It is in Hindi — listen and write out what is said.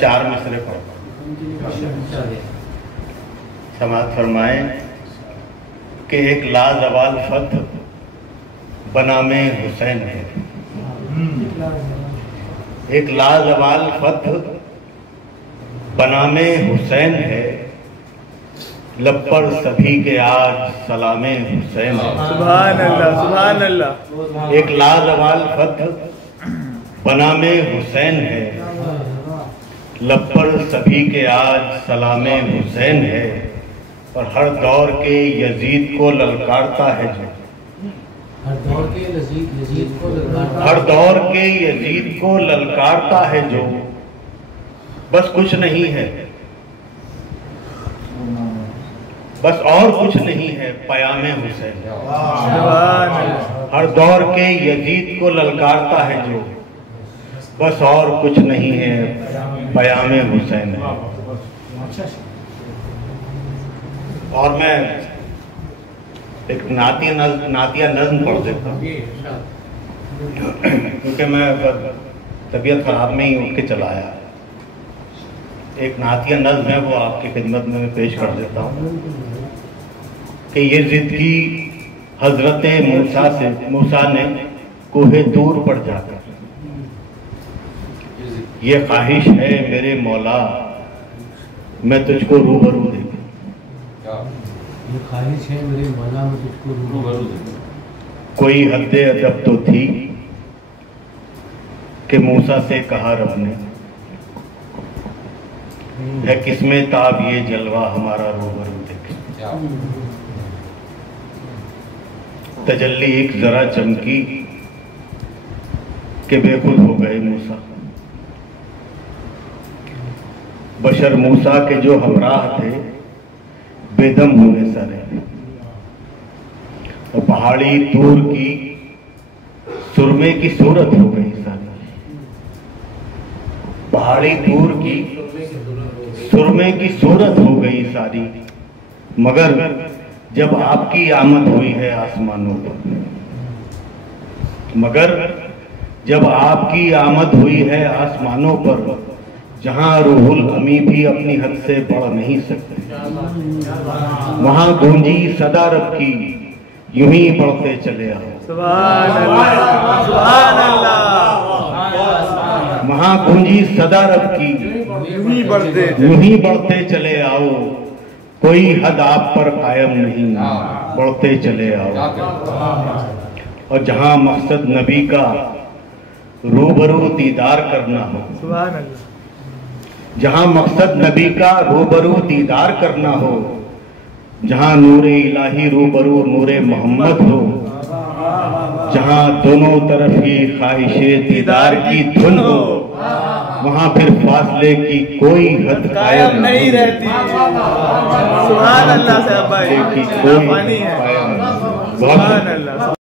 4 मिसरे पढ़ता। समाज फरमाएं कि एक लाजवाल फत बनामे हुसैन है, एक लाजवाल फत बनामे हुसैन है, लब पर सभी के आज सलामे हुसैन है। सुभान अल्लाह, सुभान अल्लाह। एक लाजवाल फत बनामे हुसैन है, लब पर सभी के आज सलामे हुसैन है। और हर दौर के यजीद को ललकारता है जो, हर दौर के यजीद को ललकारता, हर दौर के यजीद को ललकारता है जो, बस कुछ नहीं है, बस और कुछ नहीं है पयामे हुसैन। हर दौर के यजीद को ललकारता है जो, बस और कुछ नहीं है पयामे हुसैन है। और मैं एक नातिया नज़्म पढ़ देता हूँ, क्योंकि मैं तबीयत खराब में ही उठ के चला आया। एक नातिया नज़्म है, वो आपकी खिदमत में मैं पेश कर देता हूँ कि ये जिद की हजरत मूसा ने कोहे दूर पड़ जाकर, ये ख्वाहिश है मेरे मौला मैं तुझको रूबरू देखूं। ये ख्वाहिश है मेरे मौला मैं तुझको रूबरू देखूं। कोई हद्दे अदब तो थी कि मूसा से कहा रब ने, है किसमें ताब ये जलवा हमारा रूबरू देखे। तजल्ली एक जरा चमकी कि बेखुद हो गए मूसा। बशर मूसा के जो हमराह थे बेदम हुए सरे, और पहाड़ी तूर की सुरमे की सूरत हो गई सारी। पहाड़ी तूर की सुरमे की सूरत हो गई सारी, मगर जब आपकी आमद हुई है आसमानों पर, मगर जब आपकी आमद हुई है आसमानों पर, जहां रूहुल अमी भी अपनी हद से बढ़ नहीं सकते, वहां गूंजी सदा रब की यूं ही बढ़ते चले आओ। सुभान अल्लाह, सुभान अल्लाह। वहां गूंजी सदा रब की यूं ही बढ़ते चले आओ, कोई हद आप पर कायम नहीं, बढ़ते चले आओ। और जहां मकसद नबी का रूबरू दीदार करना हो, सुभान अल्लाह। जहां मकसद नबी का रूबरू दीदार करना हो, जहां नूरे इलाही रूबरू नूरे मोहम्मद हो, जहां दोनों तरफ ही ख्वाहिशे दीदार की धुन हो, वहां फिर फासले की कोई हद कायम नहीं रहती। सुभान अल्लाह साहब भाई, की कोई पानी है। कायम नहीं। सुभान अल्लाह।